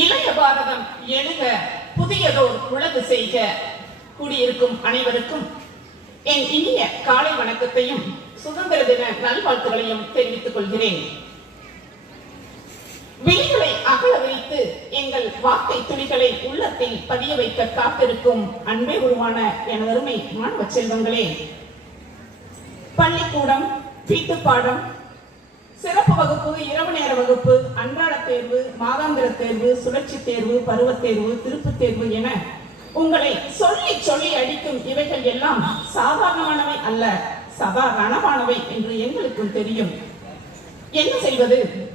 இளைய பாரதம் எழுக புதியதோர் உலகு செய்க. கூடியிருக்கும் அனைவருக்கும் என் இனிய காலை வணக்கத்தையும் சுதந்திர தின நல்வாழ்த்துகளையும் தெரிவித்துக் கொள்கிறேன். விழிகளை அகல வைத்து எங்கள் வார்த்தை துளிகளை உள்ளத்தில் பதிய வைக்க காத்திருக்கும் அன்பே உருவான எனதருமை மாணவ செல்வங்களே. பள்ளிக்கூடம் வீட்டுப்பாடம் சிறப்பு வகுப்பு இரவு நேர வகுப்பு அன்றாட தேர்வு மாதாந்திர தேர்வு சுழற்சி தேர்வு பருவத் தேர்வு திருப்புத் தேர்வு என உங்களை சொல்லி சொல்லி அடிக்கும் இவைகள் எல்லாம் சாதாரணமானவை அல்ல சாதாரணமானவை என்று எங்களுக்கும் தெரியும். என்ன செய்வது?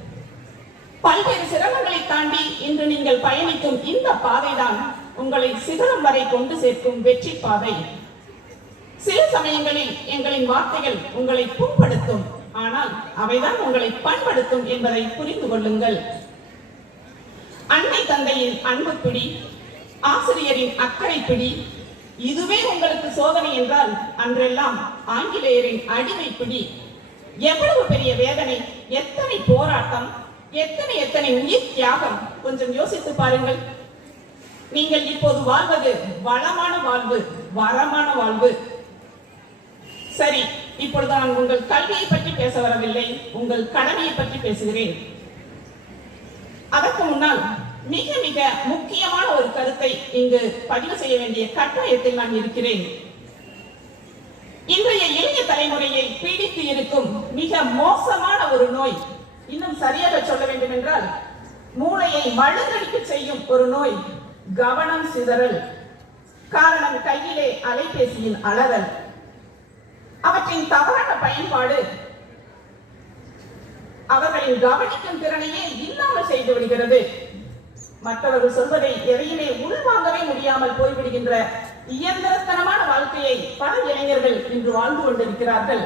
பல்வேறு சிரமங்களை தாண்டி இன்று நீங்கள் பயணிக்கும் இந்த பாதைதான் உங்களை சிகரம் வரை கொண்டு சேர்க்கும் வெற்றி பாதை. சில சமயங்களில் எங்களின் வார்த்தைகள் உங்களை புண்படுத்தும். ஆனால் அவைதான் உங்களை பண்படுத்தும் என்பதை புரிந்து கொள்ளுங்கள். அன்னை தந்தையின் அன்பு பிடி ஆசிரியரின் அக்கறை பிடி இதுவே உங்களுக்கு சோதனை என்றால் அன்றெல்லாம் ஆங்கிலேயரின் அடிமை பிடி. எவ்வளவு பெரிய வேதனை எத்தனை போராட்டம் எத்தனை எத்தனை உயிர் தியாகம் கொஞ்சம் யோசித்து பாருங்கள். நீங்கள் இப்போது வாழ்வது வளமான வாழ்வு வரமான வாழ்வு. சரி இப்பொழுது நான் உங்கள் கல்வியை பற்றி பேச வரவில்லை உங்கள் கடமையை பற்றி பேசுகிறேன். அதற்கு முன்னால் மிக மிக முக்கியமான ஒரு கருத்தை இங்கு பதிவு செய்ய வேண்டிய கட்டாயத்தில் நான் இருக்கிறேன். இன்றைய இளைய தலைமுறையை பீடித்து இருக்கும் மிக மோசமான ஒரு நோய் இன்னும் சரியாக சொல்ல வேண்டும் என்றால் மூளையை மழுங்கடிக்க செய்யும் ஒரு நோய் கவனம் சிதறல். காரணம் கையிலே அலைபேசியின் அளவல் அவற்றின் தவறான பயன்பாடு. அவர்களின் கவனிக்கும் திறனையே இல்லாமல் செய்து விடுகிறது. மற்றவர்கள் சொல்வதை எதையுமே உள்வாங்கவே முடியாமல் போய்விடுகின்ற இயந்திரத்தனமான வாழ்க்கையை பல இளைஞர்கள் இன்று வாழ்ந்து கொண்டிருக்கிறார்கள்.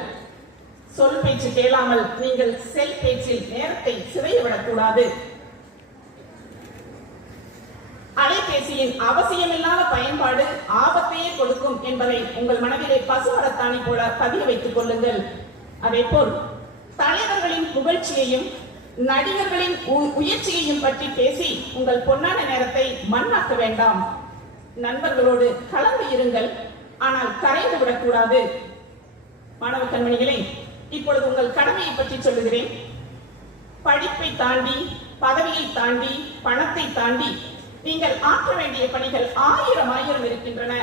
சொல் பேச்சு கேளாமல் நீங்கள் செல் பேச்சில் நேரத்தை சிறையவிடக்கூடாது அலைபேசியின் அவசியமில்லாத பயன்பாடு ஆபத்தையே கொடுக்கும். என்பதை உங்கள் மனதிலே பசுமரத்தாணி போல பதிய வைத்துக் கொள்ளுங்கள். அதே போல் தலைவர்களின் புகழ்ச்சியையும் நடிகர்களின் உயர்ச்சியையும் பற்றி பேசி உங்கள் பொன்னான நேரத்தை மண்ணாக்க வேண்டாம். நண்பர்களோடு கலந்து இருங்கள். ஆனால் கரைந்து விடக்கூடாது. மாணவ கண்மணிகளே இப்பொழுது உங்கள் கடமையை பற்றி சொல்லுகிறேன். படிப்பை தாண்டி பதவியை தாண்டி பணத்தை தாண்டி நீங்கள் ஆற்ற வேண்டிய பணிகள் ஆயிரம் ஆயிரம் இருக்கின்றன.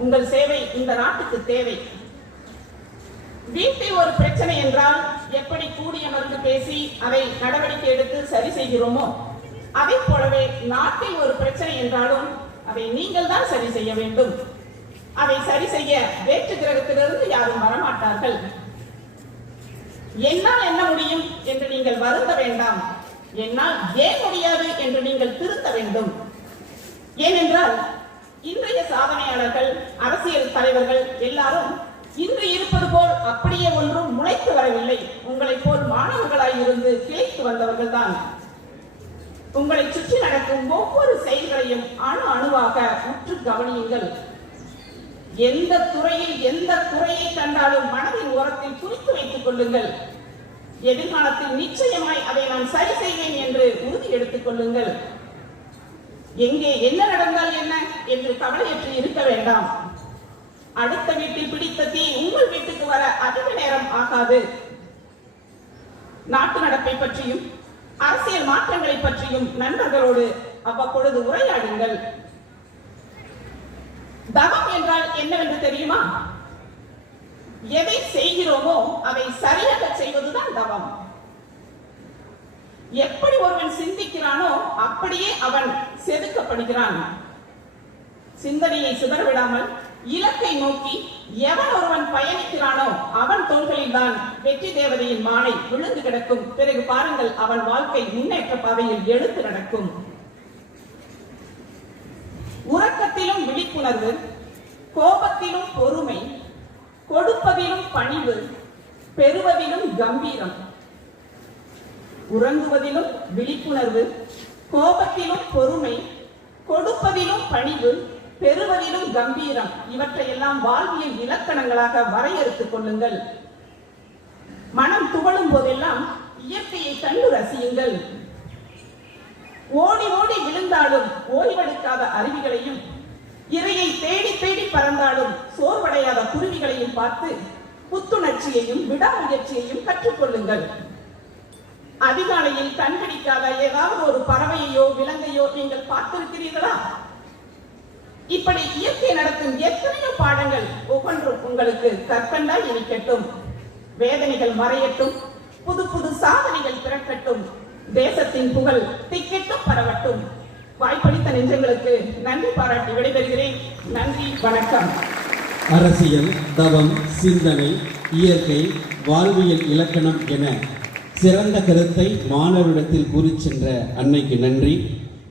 உங்கள் சேவை இந்த நாட்டுக்கு தேவை. வீட்டில் ஒரு பிரச்சனை என்றால் எப்படி கூடியமர்ந்து பேசி அதை நடவடிக்கை எடுத்து சரி செய்கிறோமோ அதை போலவே நாட்டில் ஒரு பிரச்சனை என்றாலும் அதை நீங்கள் தான் சரி செய்ய வேண்டும். அதை சரி செய்ய வேற்று கிரகத்திலிருந்து யாரும் வரமாட்டார்கள். என்னால் என்ன முடியும் என்று நீங்கள் வருந்த வேண்டாம். என்னால் ஏன் முடியாது என்று நீங்கள் திருத்த வேண்டும். ஏனென்றால் இன்றைய சாதனையாளர்கள் அரசியல் தலைவர்கள் எல்லாரும் இன்று இருப்பது போல் அப்படியே ஒன்றும் முளைத்து வரவில்லை. உங்களைப் போல் மாணவர்களாய் இருந்து கிளைத்து வந்தவர்கள் தான் உங்களை சுற்றி நடக்கும் ஒவ்வொரு செயல்களையும் அணு அணுவாக உற்று கவனியுங்கள். எந்த துறையில் எந்த குறையை கண்டாலும் மனதின் ஓரத்தில் குறித்து வைத்துக் கொள்ளுங்கள். எதிர்காலத்தில் நிச்சயமாய் அதை நான் சரி செய்வேன் என்று உறுதி எடுத்துக் கொள்ளுங்கள். எங்கே என்ன நடந்தால் என்ன என்று கவலையற்று இருக்க வேண்டாம். அடுத்த வீட்டில் பிடித்த தீ உங்கள் வீட்டுக்கு வர அதிக நேரம் ஆகாது. நாட்டு நடப்பை பற்றியும் அரசியல் மாற்றங்களை பற்றியும் நண்பர்களோடு அவ்வப்பொழுது உரையாடுங்கள். தவம் என்றால் என்னவென்று தெரியுமா? எதை செய்கிறோமோ அதை சரியாக செய்வதுதான் தவம். எப்படி ஒருவன் சிந்திக்கிறானோ அப்படியே அவன் செதுக்கப்படுகிறான். சிந்தனையை சிதறவிடாமல் இலக்கை நோக்கி எவன் ஒருவன் பயணிக்கிறானோ அவன் தோள்களில் தான் வெற்றி தேவதையின் மாலை விழுந்து கிடக்கும். பிறகு பாருங்கள் அவன் வாழ்க்கை முன்னேற்ற பாதையில் எடுத்து நடக்கும். உறக்கத்திலும் விழிப்புணர்வு கோபத்திலும் பொறுமை கொடுப்பதிலும் பணிவு பெறுவதிலும் கம்பீரம். உறங்குவதிலும் விழிப்புணர்வு கோபத்திலும் பொறுமை கொடுப்பதிலும் பணிவு பெறுவதிலும் கம்பீரம் இவற்றையெல்லாம் வாழ்வியல் இலக்கணங்களாக வரையறுத்துக் கொள்ளுங்கள். மனம் துவளும் போதெல்லாம் இயற்கையை கண்டு ரசியுங்கள். ஓடி ஓடி விழுந்தாலும் ஓய்வெடுக்காத அருவிகளையும் இறையை தேடி தேடி பறந்தாலும் சோர்வடையாத குருவிகளையும் பார்த்து புத்துணர்ச்சியையும் விடாமுயற்சியையும் கற்றுக்கொள்ளுங்கள். அதிகாலையில் கண்பிடிக்காத ஏதாவது ஒரு பறவையையோ விலங்கையோ நீங்கள் பார்த்திருக்கிறீர்களா? இப்படி இயற்கை நடத்தும் எத்தனையோ பாடங்கள் ஒவ்வொன்றும் உங்களுக்கு கற்கண்டாய் இனிக்கட்டும் வேதனைகள் மறையட்டும் புது புது சாதனைகள் பிறக்கட்டும் தேசத்தின் புகழ் திக்கெட்டும் பரவட்டும். வாய்ப்பளித்த நெஞ்சங்களுக்கு நன்றி பாராட்டி விடைபெறுகிறேன். நன்றி வணக்கம். அரசியல் தவம் சிந்தனை இயற்கை வாழ்வியல் இலக்கணம் என சிறந்த கருத்தை மாணவரிடத்தில் கூறிச் சென்ற அன்னைக்கு நன்றி.